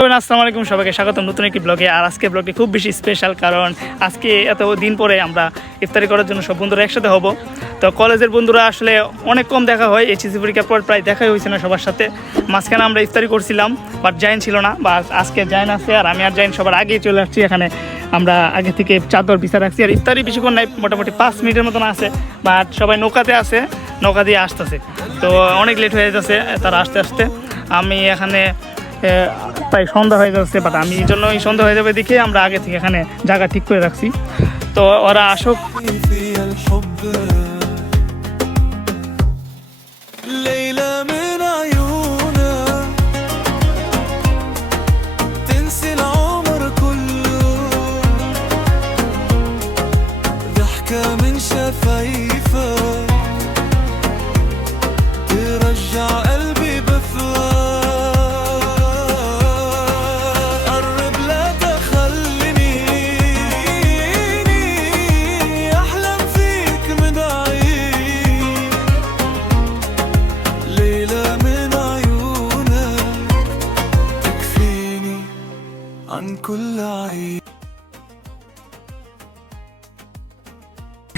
আসসালামু আলাইকুম, সবাইকে স্বাগতম নতুন একটি ব্লগে। আর আজকে ব্লগটি খুব বেশি স্পেশাল, কারণ আজকে এত দিন পরে আমরা ইফতারি করার জন্য সব বন্ধুরা একসাথে হব। তো কলেজের বন্ধুরা আসলে অনেক কম দেখা হয়, এইচএসসি পরীক্ষার পর প্রায় দেখাই হয়েছে না সবার সাথে। মাঝখানে আমরা ইফতারি করছিলাম, বাট জাইন ছিল না, বা আজকে জাইন আছে আর আমি আর জাইন সবার আগেই চলে আসছি এখানে। আমরা আগে থেকে চাদর বিছা রাখছি, আর ইফতারি বেশিক্ষণ নাই, মোটামুটি 5 মিনিটের মতন আছে। বাট সবাই নৌকাতে আছে, নৌকা দিয়ে আসতেছে, তো অনেক লেট হয়ে যাচ্ছে তারা আসতে আসতে। আমি এখানে প্রায় সন্ধ্যা হয়ে যাচ্ছে, বাট আমি এই জন্যই সন্ধ্যা হয়ে যাবে দেখে আমরা আগে থেকে এখানে জায়গা ঠিক করে রাখছি। তো ওরা আসুক।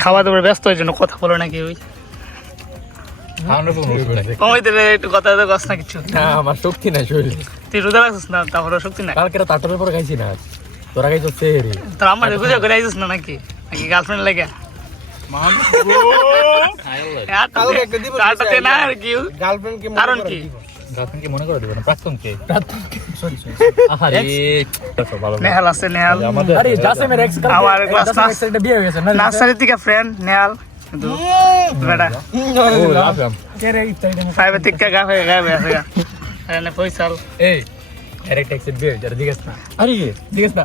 খাওয়া দাওয়ার ব্যস্ত হয়ে জন্য কথা বলো নাকি? ওই একটু কথা কস না কিছু। আমার শক্তি নাই শরীর। তুই রোজা রাখছিস না, তারপরে শক্তি নাই। কালকে তাটরের পরে খাইছি না, তোরা খাইছো সেহরি। তোর আমার গুজা করে আইছিস না নাকি গার্লফ্রেন্ড লাগে? কারণ কি? গার্লফ্রেন্ডকে মনে করে দিবেন, প্রাক্তনকে। নেহাল আছে, নেহাল আরে জাসিমের এক্স আমার ক্লাস একটা বিয়ে হয়ে গেছে না, নার্সারি থেকে ফ্রেন্ড নেহাল, কিন্তু বেটা ফাইভে থেকে গা হয়ে গা হয়ে গেছে। আরে ফয়সাল এই ডাইরেক্ট এক্সিট বিয়ে যারা জিজ্ঞেস না, আরে জিজ্ঞেস না।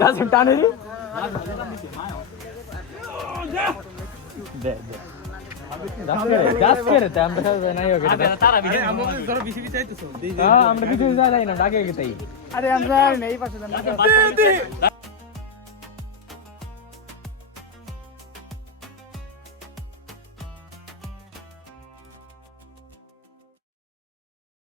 জাসিম টানে রে আমরা